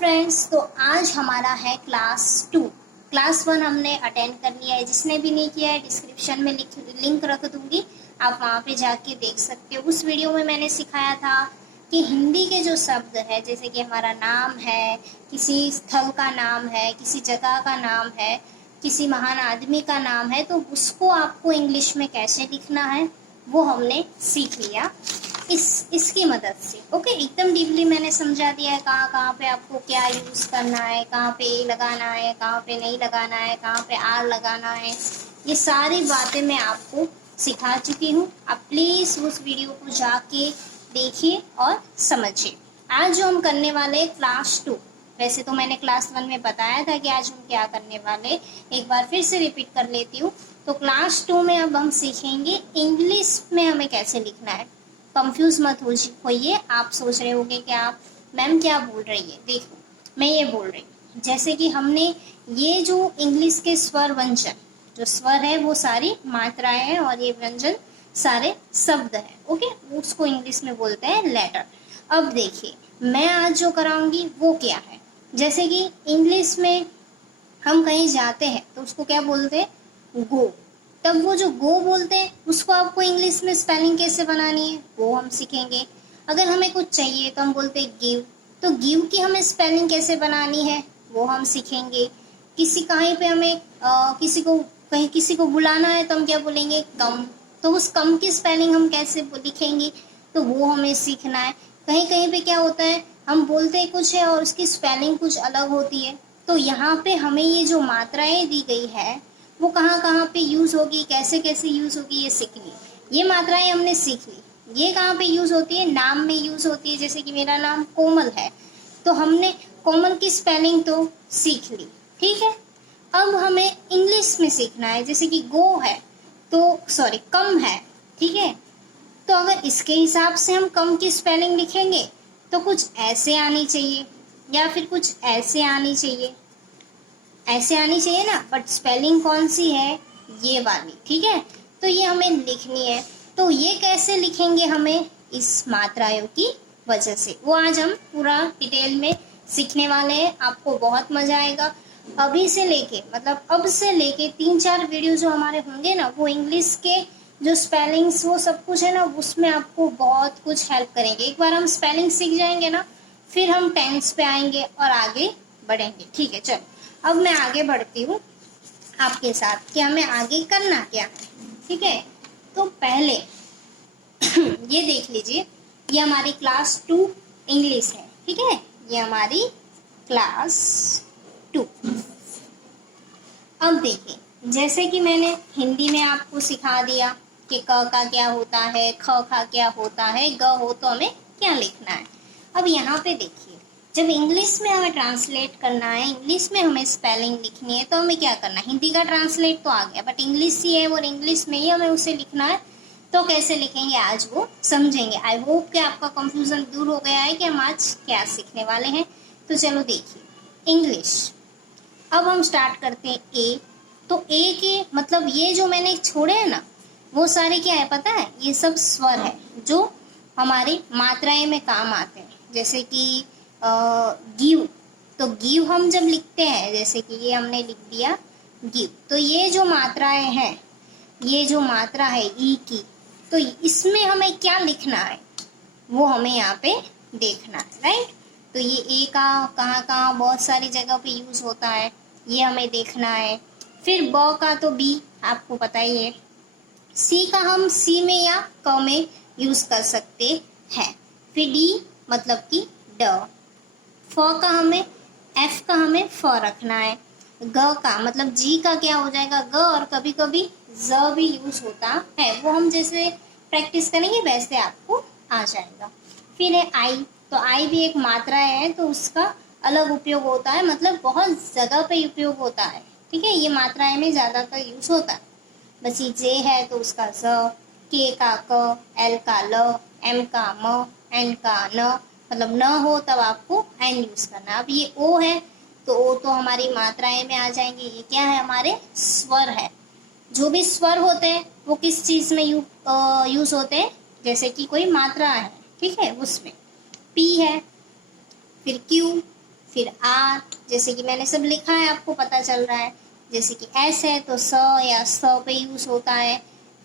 Friends, तो आज हमारा है क्लास 2। क्लास 1 हमने अटेंड कर लिया है। जिसने भी नहीं किया है डिस्क्रिप्शन में लिंक रख दूंगी, आप वहाँ पे जाके देख सकते हो। उस वीडियो में मैंने सिखाया था कि हिंदी के जो शब्द है, जैसे कि हमारा नाम है, किसी स्थल का नाम है, किसी जगह का नाम है, किसी महान आदमी का नाम है, तो उसको आपको इंग्लिश में कैसे लिखना है वो हमने सीख लिया इसकी मदद से। ओके, एकदम डीपली मैंने समझा दिया है कहाँ कहाँ पे आपको क्या यूज़ करना है, कहाँ पे ए लगाना है, कहाँ पे नहीं लगाना है, कहाँ पे आर लगाना है। ये सारी बातें मैं आपको सिखा चुकी हूँ। आप प्लीज़ उस वीडियो को जाके देखिए और समझिए। आज जो हम करने वाले हैं क्लास 2, वैसे तो मैंने क्लास 1 में बताया था कि आज हम क्या करने वाले, एक बार फिर से रिपीट कर लेती हूँ। तो क्लास 2 में अब हम सीखेंगे इंग्लिश में हमें कैसे लिखना है। कंफ्यूज मत होइए। आप सोच रहे होंगे कि आप मैम क्या बोल रही है। देखो, मैं ये बोल रही हूँ, जैसे कि हमने ये जो इंग्लिश के स्वर व्यंजन, जो स्वर है वो सारी मात्राएं हैं और ये व्यंजन सारे शब्द हैं। ओके, उसको इंग्लिश में बोलते हैं लेटर। अब देखिए, मैं आज जो कराऊंगी वो क्या है। जैसे कि इंग्लिश में हम कहीं जाते हैं तो उसको क्या बोलते हैं, गो। तब वो जो गो बोलते हैं उसको आपको इंग्लिश में स्पेलिंग कैसे बनानी है वो हम सीखेंगे। अगर हमें कुछ चाहिए तो हम बोलते हैं गिव, तो गिव की हमें स्पेलिंग कैसे बनानी है वो हम सीखेंगे। किसी कहीं पे हमें किसी को बुलाना है तो हम क्या बोलेंगे, कम, तो उस कम की स्पेलिंग हम कैसे लिखेंगे तो वो हमें सीखना है। कहीं कहीं पे क्या होता है, हम बोलते कुछ है और उसकी स्पेलिंग कुछ अलग होती है, तो यहाँ पे हमें ये जो मात्राएं दी गई है वो कहाँ कहाँ पे यूज़ होगी, कैसे कैसे यूज़ होगी, ये सीखनी। ये मात्राएं हमने सीख ली। ये कहाँ पे यूज़ होती है, नाम में यूज़ होती है। जैसे कि मेरा नाम कोमल है, तो हमने कोमल की स्पेलिंग तो सीख ली, ठीक है। अब हमें इंग्लिश में सीखना है। जैसे कि गो है तो सॉरी कम है, ठीक है। तो अगर इसके हिसाब से हम कम की स्पेलिंग लिखेंगे तो कुछ ऐसे आनी चाहिए या फिर कुछ ऐसे आनी चाहिए, ऐसे आनी चाहिए ना, बट स्पेलिंग कौन सी है, ये वाली, ठीक है। तो ये हमें लिखनी है। तो ये कैसे लिखेंगे हमें, इस मात्राओं की वजह से, वो आज हम पूरा डिटेल में सीखने वाले हैं। आपको बहुत मजा आएगा। अभी से लेके मतलब अब से लेके 3-4 वीडियो जो हमारे होंगे ना, वो इंग्लिश के जो स्पेलिंग्स वो सब कुछ है ना, उसमें आपको बहुत कुछ हेल्प करेंगे। एक बार हम स्पेलिंग सीख जाएंगे ना, फिर हम टेंस पे आएंगे और आगे बढ़ेंगे, ठीक है। चलो, अब मैं आगे बढ़ती हूँ आपके साथ कि हमें आगे करना क्या है, ठीक है। तो पहले ये देख लीजिए, ये हमारी क्लास 2 इंग्लिश है, ठीक है। ये हमारी क्लास 2। अब देखिए, जैसे कि मैंने हिंदी में आपको सिखा दिया कि क का क्या होता है, ख का क्या होता है, ग हो तो हमें क्या लिखना है। अब यहाँ पे देखिए, जब इंग्लिश में हमें ट्रांसलेट करना है, इंग्लिश में हमें स्पेलिंग लिखनी है, तो हमें क्या करना है, हिंदी का ट्रांसलेट तो आ गया बट इंग्लिश ही है और इंग्लिश में ही हमें उसे लिखना है। तो कैसे लिखेंगे आज वो समझेंगे। आई होप कि आपका कंफ्यूजन दूर हो गया है कि हम आज क्या सीखने वाले हैं। तो चलो देखिए, इंग्लिश। अब हम स्टार्ट करते हैं ए। तो ए के मतलब ये जो मैंने छोड़े हैं ना, वो सारे क्या है पता है, ये सब स्वर है जो हमारी मात्राएं में काम आते हैं। जैसे कि गिव, तो गिव हम जब लिखते हैं, जैसे कि ये हमने लिख दिया गिव, तो ये जो मात्राएं हैं, ये जो मात्रा है ई की, तो इसमें हमें क्या लिखना है वो हमें यहाँ पे देखना है, राइट। तो ये ए का कहाँ कहाँ बहुत सारी जगह पे यूज होता है, ये हमें देखना है। फिर ब का तो बी आपको पता ही है। सी का हम सी में या क में यूज कर सकते हैं। फिर डी मतलब कि ड। फ का हमें एफ का हमें फ रखना है। ग का मतलब जी का क्या हो जाएगा, ग, और कभी कभी ज भी यूज होता है, वो हम जैसे प्रैक्टिस करेंगे वैसे आपको आ जाएगा। फिर है आई, तो आई भी एक मात्रा है तो उसका अलग उपयोग होता है, मतलब बहुत जगह पे उपयोग होता है, ठीक है। ये मात्राएं में ज्यादातर यूज होता है। बस ये जे है तो उसका ज, के का क, एल का ल, एम का म, एन का न, मतलब न हो तब आपको एन यूज करना। अब ये ओ है तो ओ तो हमारी मात्राएं में आ जाएंगे। ये क्या है, हमारे स्वर है। जो भी स्वर होते हैं वो किस चीज में यूज होते हैं, जैसे कि कोई मात्रा है, ठीक है, उसमें। पी है, फिर क्यू, फिर आर, जैसे कि मैंने सब लिखा है आपको पता चल रहा है। जैसे कि एस है तो स या स पे यूज होता है,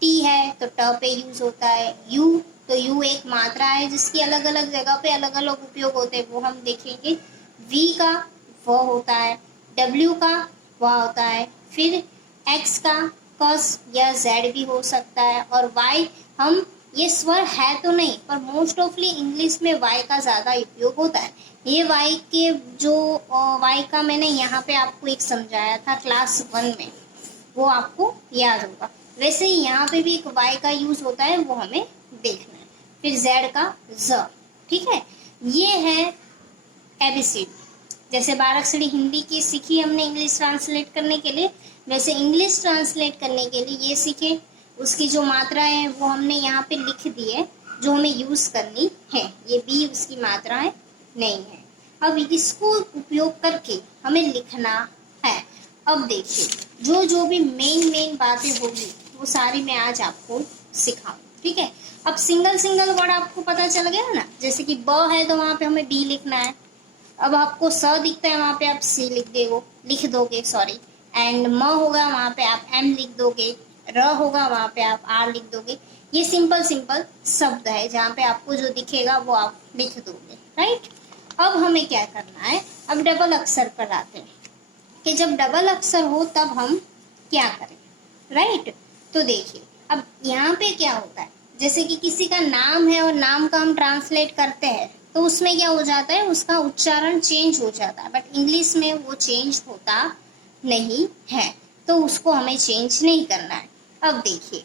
टी है तो ट पे यूज होता है, यू तो यू एक मात्रा है जिसकी अलग अलग जगह पे अलग अलग उपयोग होते हैं, वो हम देखेंगे। वी का व होता है, डब्ल्यू का व होता है, फिर एक्स का कस या जेड भी हो सकता है, और वाई हम ये स्वर है तो नहीं पर मोस्ट ऑफली इंग्लिश में वाई का ज़्यादा उपयोग होता है। ये वाई के जो वाई का मैंने यहाँ पे आपको एक समझाया था क्लास 1 में, वो आपको याद होगा। वैसे ही यहाँ पे भी एक वाई का यूज होता है, वो हमें देखना है। फिर जेड का ज, ठीक है। ये है एबीसीडी। जैसे 12 अक्षरी हिंदी की सीखी हमने इंग्लिश ट्रांसलेट करने के लिए, वैसे इंग्लिश ट्रांसलेट करने के लिए ये सीखे। उसकी जो मात्रा है वो हमने यहाँ पे लिख दी है जो हमें यूज करनी है। ये बी उसकी मात्रा है नहीं है। अब इसको उपयोग करके हमें लिखना है। अब देखिए जो भी मेन बातें होगी वो सारी मैं आज आपको सिखाऊं, ठीक है। अब सिंगल सिंगल वर्ड आपको पता चल गया ना। जैसे कि ब है तो वहां पे हमें बी लिखना है। अब आपको स दिखता है वहां पे आप सी लिख दोगे सॉरी। एंड म होगा वहां पे आप एम लिख दोगे, र होगा वहां पे आप आर लिख दोगे। ये सिंपल सिंपल शब्द है जहाँ पे आपको जो दिखेगा वो आप लिख दोगे, राइट। अब हमें क्या करना है, अब डबल अक्षर पर आते हैं कि जब डबल अक्षर हो तब हम क्या करें, राइट। तो देखिए अब यहाँ पे क्या होता है, जैसे कि किसी का नाम है और नाम का हम ट्रांसलेट करते हैं तो उसमें क्या हो जाता है, उसका उच्चारण चेंज हो जाता है, बट इंग्लिश में वो चेंज होता नहीं है, तो उसको हमें चेंज नहीं करना है। अब देखिए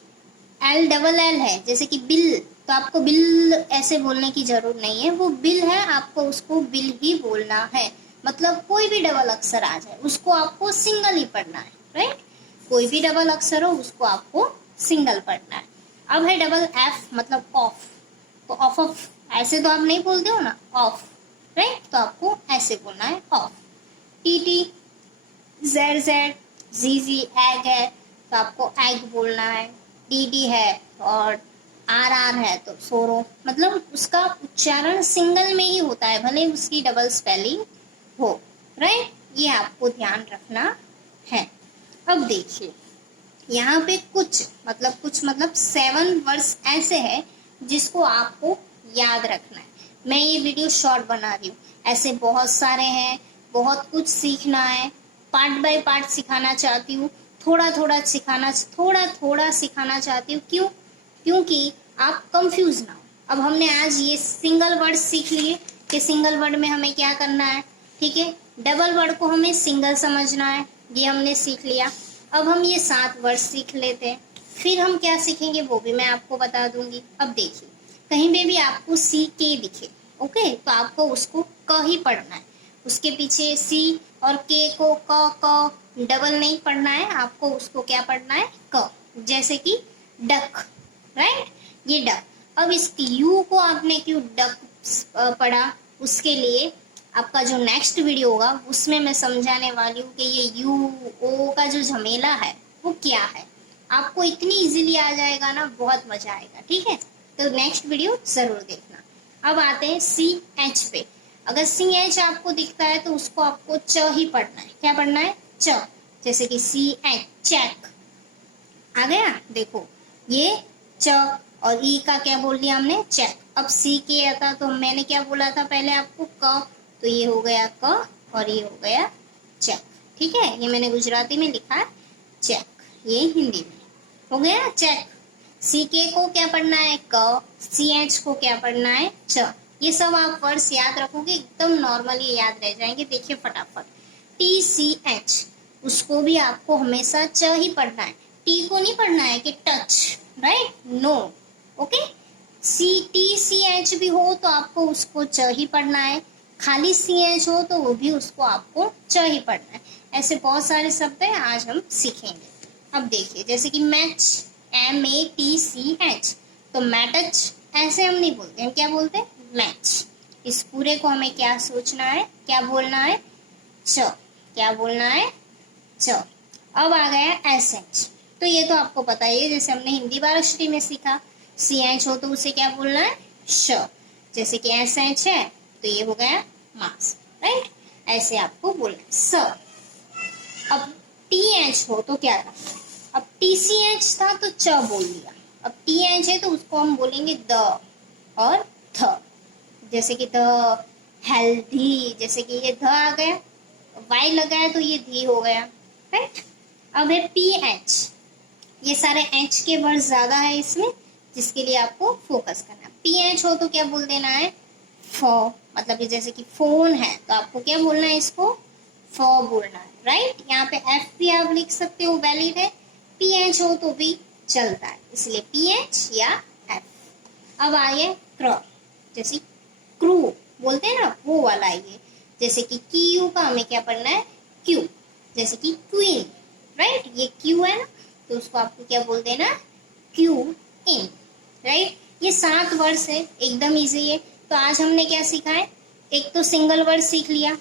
एल डबल एल है, जैसे कि बिल, तो आपको बिल ऐसे बोलने की जरूरत नहीं है, वो बिल है, आपको उसको बिल ही बोलना है। मतलब कोई भी डबल अक्षर आ जाए उसको आपको सिंगल ही पढ़ना है, राइट। कोई भी डबल अक्षर हो उसको आपको सिंगल पढ़ना है। अब है डबल एफ, मतलब ऑफ, तो ऑफ ऑफ ऐसे तो आप नहीं बोलते हो ना, ऑफ, राइट, तो आपको ऐसे बोलना है of. T T, Z Z, G G egg है तो आपको एग बोलना है। डी डी है और आर आर है तो सोरो, मतलब उसका उच्चारण सिंगल में ही होता है भले उसकी डबल स्पेलिंग हो, राइट। ये आपको ध्यान रखना है। अब देखिए यहाँ पे कुछ मतलब 7 वर्ड्स ऐसे हैं जिसको आपको याद रखना है। मैं ये वीडियो शॉर्ट बना रही हूँ, ऐसे बहुत सारे हैं, बहुत कुछ सीखना है, पार्ट बाय पार्ट सिखाना चाहती हूँ, थोड़ा थोड़ा सिखाना चाहती हूँ। क्यों? क्योंकि आप कंफ्यूज ना हो। अब हमने आज ये सिंगल वर्ड सीख लिए कि सिंगल वर्ड में हमें क्या करना है, ठीक है। डबल वर्ड को हमें सिंगल समझना है, ये हमने सीख लिया। अब हम ये 7 वर्ड सीख लेते हैं, फिर हम क्या सीखेंगे वो भी मैं आपको बता दूंगी। अब देखिए कहीं पे भी आपको सी के दिखे, ओके, तो आपको उसको क ही पढ़ना है, उसके पीछे सी और के को क डबल नहीं पढ़ना है, आपको उसको क्या पढ़ना है, क। जैसे कि डक, राइट, ये डक। अब इस यू को आपने क्यों डक पढ़ा, उसके लिए आपका जो नेक्स्ट वीडियो होगा उसमें मैं समझाने वाली हूँ कि ये यू ओ का जो झमेला है वो क्या है। आपको इतनी इजीली आ जाएगा ना, बहुत मजा आएगा, ठीक है। तो नेक्स्ट वीडियो जरूर देखना। अब आते हैं सी एच पे। अगर सी एच आपको दिखता है तो उसको आपको च ही पढ़ना है। क्या पढ़ना है? च। जैसे कि सी एच, चेक, आ गया। देखो ये च और ई का क्या बोल दिया हमने, चेक। अब सी के आता तो मैंने क्या बोला था पहले आपको, क, तो ये हो गया क और ये हो गया चेक, ठीक है। ये मैंने गुजराती में लिखा है चेक, ये हिंदी में हो गया चेक। सी के को क्या पढ़ना है, क, सी एच को क्या पढ़ना है, च। ये सब आप वर्ड्स याद रखोगे एकदम नॉर्मली याद रह जाएंगे। देखिए फटाफट, टी सी एच, उसको भी आपको हमेशा च ही पढ़ना है, टी को नहीं पढ़ना है कि touch, right, no, okay. C T C H भी हो तो आपको उसको च ही पढ़ना है, खाली सी एच हो तो वो भी उसको आपको च ही पढ़ना है। ऐसे बहुत सारे शब्द हैं आज हम सीखेंगे। अब देखिए जैसे कि match, M A T C H, तो मैटच ऐसे हम नहीं बोलते, हम क्या बोलते हैं, मैच। इस पूरे को हमें क्या सोचना है, क्या बोलना है, च, क्या बोलना है, च। अब आ गया एस एच, तो ये तो आपको पता ही है, जैसे हमने हिंदी 12 अक्षरी में सीखा, सी एच हो तो उसे क्या बोलना है, श। जैसे कि एस एच है तो ये हो गया मास, राइट। ऐसे आपको बोलना है स। अब TH हो तो क्या करना है, अब TCH था तो च बोल दिया, अब TH है तो उसको हम बोलेंगे द और थ, जैसे कि द हेल्दी, जैसे कि ये ध आ गया, वाई लगाया तो ये धी हो गया, राइट। अब है PH, ये सारे H के वर्ड ज्यादा है इसमें, जिसके लिए आपको फोकस करना है। PH हो तो क्या बोल देना है, फ, मतलब कि जैसे कि फोन है तो आपको क्या बोलना है, इसको फ बोलना है, राइट। यहाँ पे F भी आप लिख सकते हो, वैलिड है। PH हो तो भी चलता है, इसलिए PH या F। अब आइए क्र, जैसे क्रू बोलते हैं ना, वो वाला ये, जैसे कि क्यू का हमें क्या पढ़ना है, क्यू, जैसे कि क्वीन, राइट, ये क्यू है ना, तो उसको आपको क्या बोल देना, क्यू इन, राइट। ये 7 वर्ड्स है, एकदम इजी है। तो आज हमने क्या सीखा है, एक तो सिंगल वर्ड सीख लिया,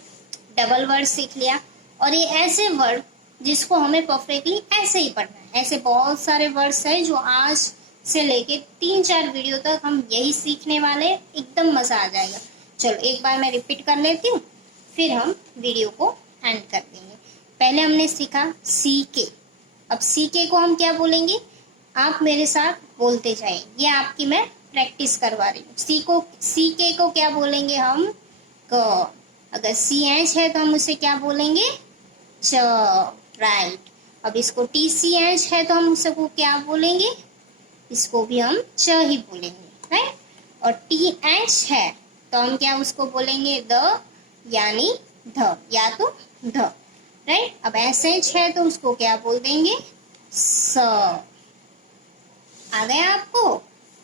डबल वर्ड सीख लिया, और ये ऐसे वर्ड जिसको हमें परफेक्टली ऐसे ही पढ़ना है। ऐसे बहुत सारे वर्ड्स है जो आज से लेके 3-4 वीडियो तक हम यही सीखने वाले, एकदम मजा आ जाएगा। चलो एक बार मैं रिपीट कर लेती हूँ, फिर हम वीडियो को एंड कर देंगे। पहले हमने सीखा CK, अब CK को हम क्या बोलेंगे, आप मेरे साथ बोलते जाए, ये आपकी मैं प्रैक्टिस करवा रही हूँ। CK को क्या बोलेंगे हम, क। अगर CH है तो हम उसे क्या बोलेंगे, च, राइट। अब इसको TCH है तो हम उसको क्या बोलेंगे, इसको भी हम च ही बोलेंगे, राइट। और TH है तो हम क्या उसको बोलेंगे, द यानी ध, या तो ध, राइट। अब SH है तो उसको क्या बोल देंगे, स। आ गया आपको,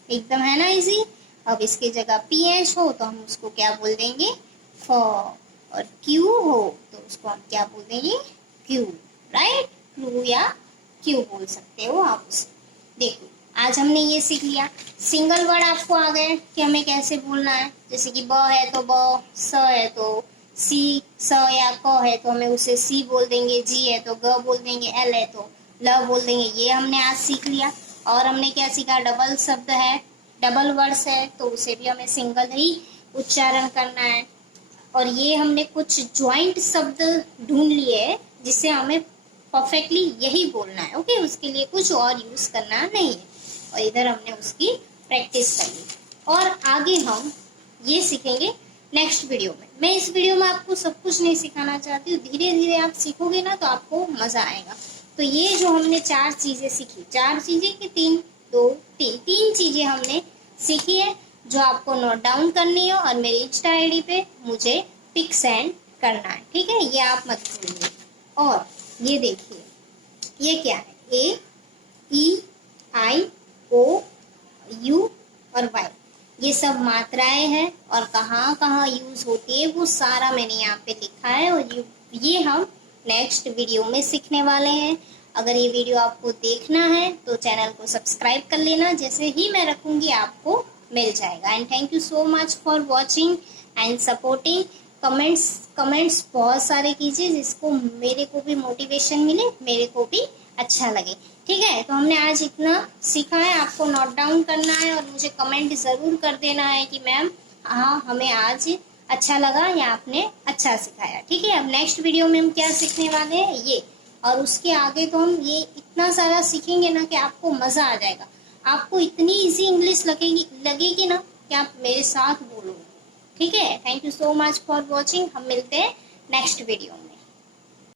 एकदम है ना इजी। अब इसके जगह PH हो तो हम उसको क्या बोल देंगे, फ, और Q हो तो उसको हम क्या बोल देंगे, Q, राइट। क्रू या Q बोल सकते हो आप उसे। देखो आज हमने ये सीख लिया, सिंगल वर्ड आपको आ गए कि हमें कैसे बोलना है, जैसे कि ब है तो ब, स है तो सी, स या क है तो हमें उसे सी बोल देंगे, जी है तो ग बोल देंगे, एल है तो ल बोल देंगे। ये हमने आज सीख लिया। और हमने क्या सीखा, डबल शब्द है, डबल वर्ड्स है तो उसे भी हमें सिंगल ही उच्चारण करना है। और ये हमने कुछ ज्वाइंट शब्द ढूंढ लिए है जिससे हमें परफेक्टली यही बोलना है, ओके। उसके लिए कुछ और यूज करना नहीं है, और इधर हमने उसकी प्रैक्टिस कर ली। और आगे हम ये सीखेंगे नेक्स्ट वीडियो में। मैं इस वीडियो में आपको सब कुछ नहीं सिखाना चाहती हूँ, धीरे धीरे आप सीखोगे ना तो आपको मजा आएगा। तो ये जो हमने 4 चीजें सीखी, 4 चीजें कि 3, 2, 3 चीजें हमने सीखी है, जो आपको नोट डाउन करनी है और मेरी इंस्टा ID पे मुझे पिक सेंड करना है, ठीक है। ये आप मत भूलिए। और ये देखिए, ये क्या है, A, E, I, O, U और Y, ये सब मात्राएं हैं और कहाँ कहाँ यूज होती है वो सारा मैंने यहाँ पे लिखा है, और ये हम नेक्स्ट वीडियो में सीखने वाले हैं। अगर ये वीडियो आपको देखना है तो चैनल को सब्सक्राइब कर लेना, जैसे ही मैं रखूंगी आपको मिल जाएगा। And thank you so much for watching and supporting. Comments बहुत सारे कीजिए, जिसको मेरे को भी मोटिवेशन मिले, मेरे को भी अच्छा लगे, ठीक है। तो हमने आज इतना सीखा है, आपको नोट डाउन करना है और मुझे कमेंट जरूर कर देना है कि मैम हाँ हमें आज अच्छा लगा या आपने अच्छा सिखाया, ठीक है। अब नेक्स्ट वीडियो में हम क्या सीखने वाले हैं ये, और उसके आगे तो हम ये इतना सारा सीखेंगे ना कि आपको मजा आ जाएगा। आपको इतनी इजी इंग्लिश लगेगी ना कि आप मेरे साथ बोलोगे, ठीक है। Thank you so much for watching, हम मिलते हैं नेक्स्ट वीडियो में।